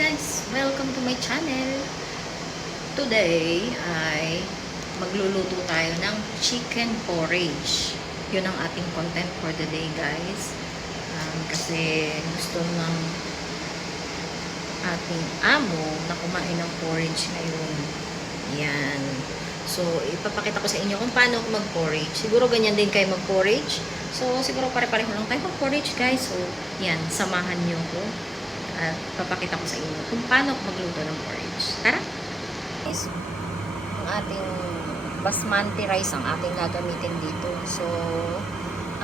guys! Welcome to my channel. Today ay magluluto tayo ng chicken porridge. Yun ang ating content for the day, guys. Kasi gusto ng ating amo na kumain ng porridge ngayon. Yan. So, ipapakita ko sa inyo kung paano ako mag-porridge. Siguro ganyan din kayo mag-porridge. So, siguro pare-pareho lang tayo mag-porridge, guys. So, yan. Samahan nyo ko. At papakita ko sa inyo kung paano magluto ng porridge. Tara! Guys, ang ating basmati rice ang ating gagamitin dito. So,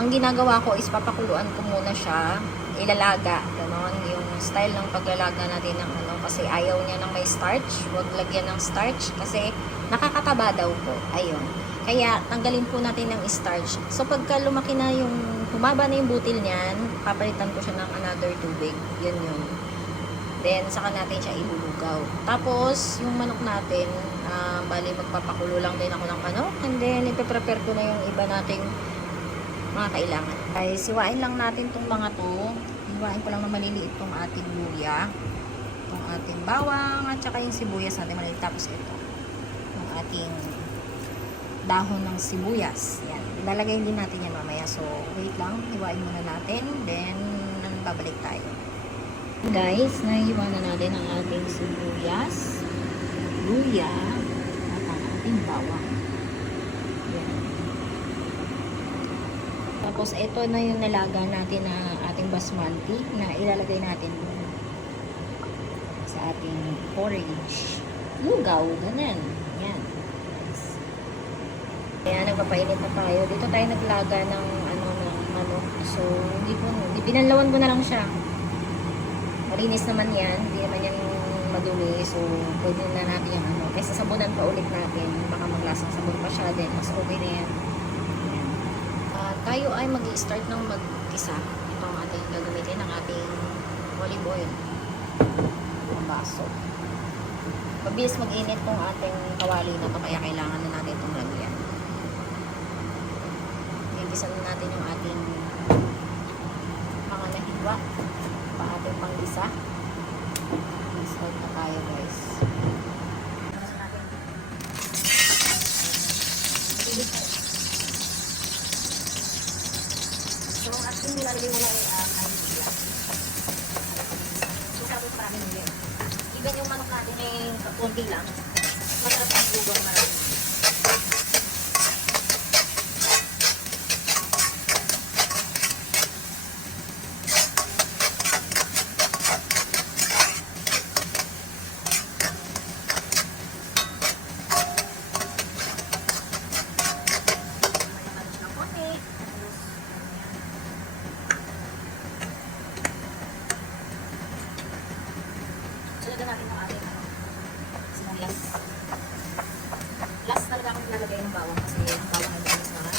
ang ginagawa ko is papakuluan ko muna siya, ilalaga. Ganon, yung style ng paglalaga natin ng kasi ayaw niya ng may starch. Huwag lagyan ng starch kasi nakakataba daw po. Ayun. Kaya, tanggalin po natin ng starch. So, pagka lumaki na yung, humaba na yung butil niyan, papalitan ko siya ng another tubig. Yun yun. Then, saka natin siya ilulugaw. Tapos, yung manok natin, bali magpapakulo lang din ako ng manok. And then, ipe-prepare ko na yung iba nating mga kailangan. Ay, siwain lang natin tong mga to. Siwain ko lang na maliliit tong ating luya. Itong ating bawang, at saka yung sibuyas natin maliliit. Tapos ito, yung ating dahon ng sibuyas. Yan. Ilalagay din natin yan mamaya. So, wait lang. Hiwain muna natin. Then, babalik tayo. Guys, nahiwa na natin ang ating sibuyas, luya, at ang ating bawang. Yan. Tapos, ito na yung nalaga natin na ating basmati na ilalagay natin sa ating porridge. Lugaw, ganun. Yan. Kaya nagpapainit na tayo. Dito tayo naglaga ng manok. So, binanlawan ko na lang siya. Malinis naman yan. Hindi naman yan madumi. So, pwede na natin yung kaysa sabunan pa ulit natin. Baka maglasang sabon pa siya. Then, mas okay na yan. Ayan. Tayo ay mag-i-start ng mag-isa. Ito ang ating gagamitin ng ating olive oil. Ang baso. Mabilis mag-init tong ating kawali na to. Kaya kailangan na natin itong lagyan. Igisa na natin yung ating mga nahiwa pa ating panggisa. Start na tayo, guys. So, ating nilalagay mo lang yung nila. So, sabi ko maraming nila. Even yung manok natin ay konti lang. Masarap ang lugaw marami. Sunod natin ang ating sibuyas. Last talaga akong nilalagay ng bawang kasi ang bawang ay malis naman.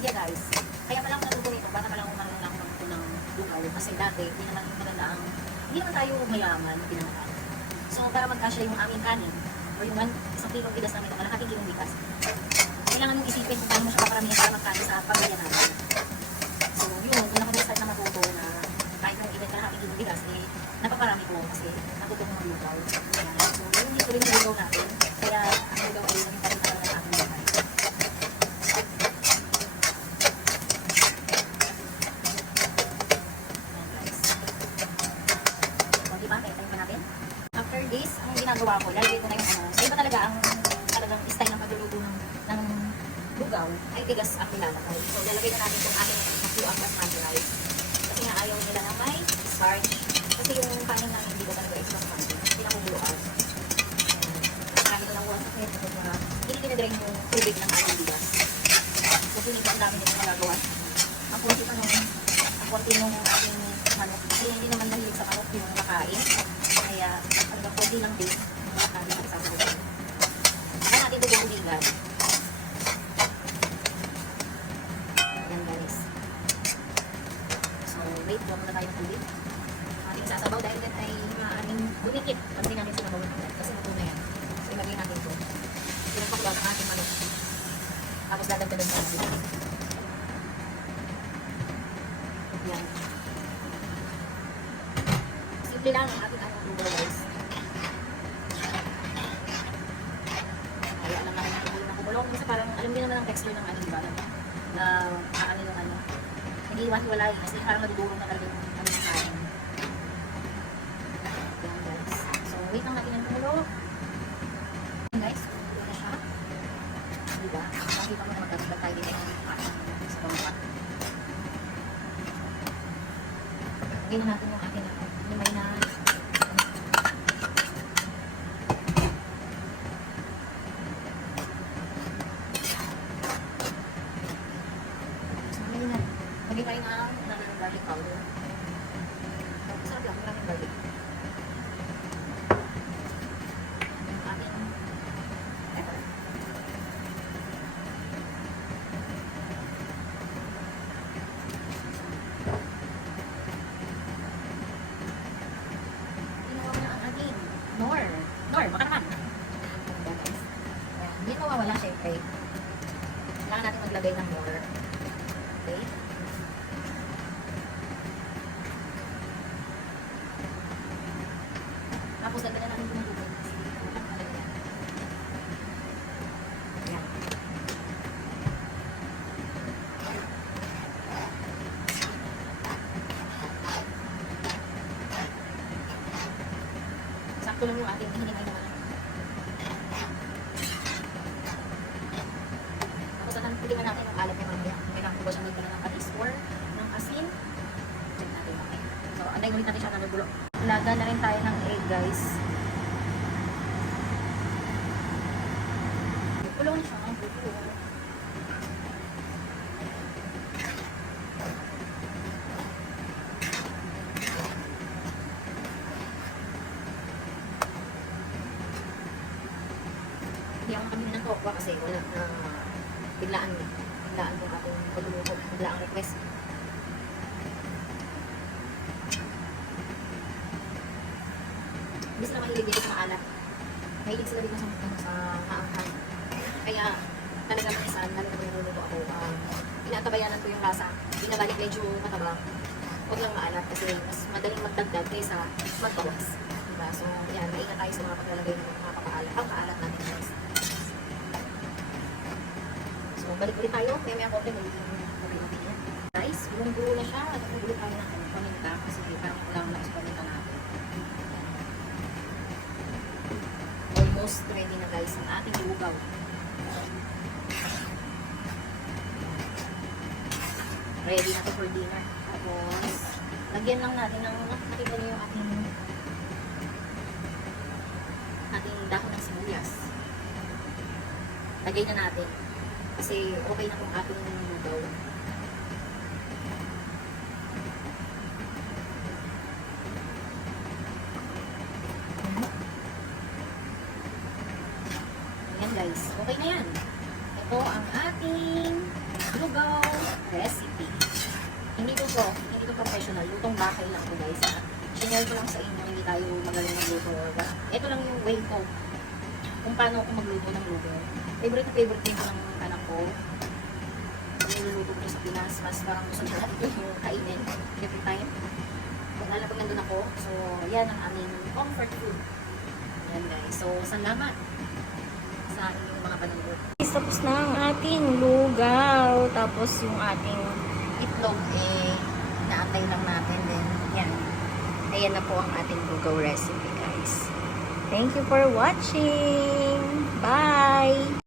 Guys, kaya pala ako natuto nito, baka pala ako marunong ako magluto ng lugaw kasi dati, hindi naman tayo mayaman na pinangalan. So, para magkasya yung aming kanin o yung isang kilong bigas namin o kalahating kilong bigas, kailangan mong isipin kung paano mo siya paparamihan para magkasya sa pamilya natin. So, yun, kung nakadeside na matuto na kahit nung ibig kalahating kilong bigas, eh, napaparami ko kasi natuto ko mag-lugaw. So, yun dito rin yung lugaw natin. Kaya, ang lugaw ay naging parintalan ng aking lugaw. After this, ang ginagawa ko, lalagay ko na yung Iba talaga ang talagang style ng pagluluto ng lugaw ay tigas ang nilalagay. So, lalagay na natin kung ating nakuha ang basmati rice. Kasi nga ayaw nila na may starch. Kasi yung kanin namin hindi ko talaga is basmati. Pinamubuluan. Marami ko lang buwan sa kaya para hindi kinadrain yung tubig ng ating bigas. Kasi hindi pa ang dami nito magagawa. Ang konti nung ating manok. Kasi hindi naman mahilig sa manok yung makain. Kaya hanggang konti lang din yung makain sa sasabukan. Saka natin ito yung bigas. Yan guys. So wait, huwag muna tayong tubig. Ating sasabaw dahil din ay maaaring dumikit pag hindi natin sinabaw ng kasi natuto na yan. So ilagay natin ito. Pinagpakulang ang ating manok. Tapos dadagdagan natin. Yan. Simple lang ang ating anong lugaw guys. Kaya alam namin na kumulong. Kasi parang alam din naman ang texture ng ano, diba? Na ano yung ano. Hindi iwas-walay kasi parang nadudurong na talaga yung ano yung kain. Yan guys. So wait lang natin ang kumulong. Guys, kumulo na siya. Diba? Makita mo na magkakagal tayo dito ng ating sa pamakat. Lagyan na natin yung ating limay na lagyan tayo ng garlic powder. Sarap lang, maraming garlic. Yung ating pepper. Ginawa ko na ang ating Nor, baka naman. Hindi mawawala syempre. Kailangan natin maglagay ng Nor. Okay? Tapos dagdagan natin ito ng tubig. Yan. Sakto lang yung ating hinimay naman. Tapos titingnan natin yung alat niya mamaya. Kailangan ko ba siyang nagdala ng patis or ng asin? Tignan natin mamaya. So, anday ulit natin siya na nagulo. Laga na rin tayo ng egg guys. Kulong siya. Hindi ako kami ng kokwa kasi wala na biglaan kung ating pagluluto. Biglaang request. Hindi sila mahilig dito sa maalat. Mahilig sila dito sa maangkan. Kaya talaga manisan, lalo na niluluto ako. Inatabayanan ko yung lasa. Binabalik medyo matabang. Huwag lang maalat kasi mas madaling magdagdag kaysa magbawas. Diba? So, yan. Maingat tayo sa mga paglalagay ng mga papaalat. Ang maalat natin guys. So, balik ulit tayo. May konti ulit natin yan. Guys, gulong-gulo na siya. At gulo tayo ng paminta kasi parang kulang na sa paminta natin. Almost ready na guys ang ating lugaw. Ready na to for dinner. Tapos, lagyan lang natin ng nakita niyo yung ating dahon ng sibuyas. Lagay na natin. Kasi okay na kung ating lugaw. Ayan guys, okay na yan. Ito ang ating lugaw recipe. Hindi to professional. Lutong bakay lang po guys. Sinare ko lang sa inyo. Hindi tayo magaling magluto. Ito lang yung way ko kung paano ako magluto ng lugaw. Favorite din ko ng anak ko. Pag niluluto ko sa Pinas, mas parang gusto nila ito yung kainin every time. Lalo pag nandun ako. So, yan ang aming comfort food. Yan guys. So, salamat sa inyong mga panonood. Tapos na ang ating lugaw. Tapos yung ating itlog naantay lang natin din. Yan. Ayan na po ang ating lugaw recipe guys. Thank you for watching!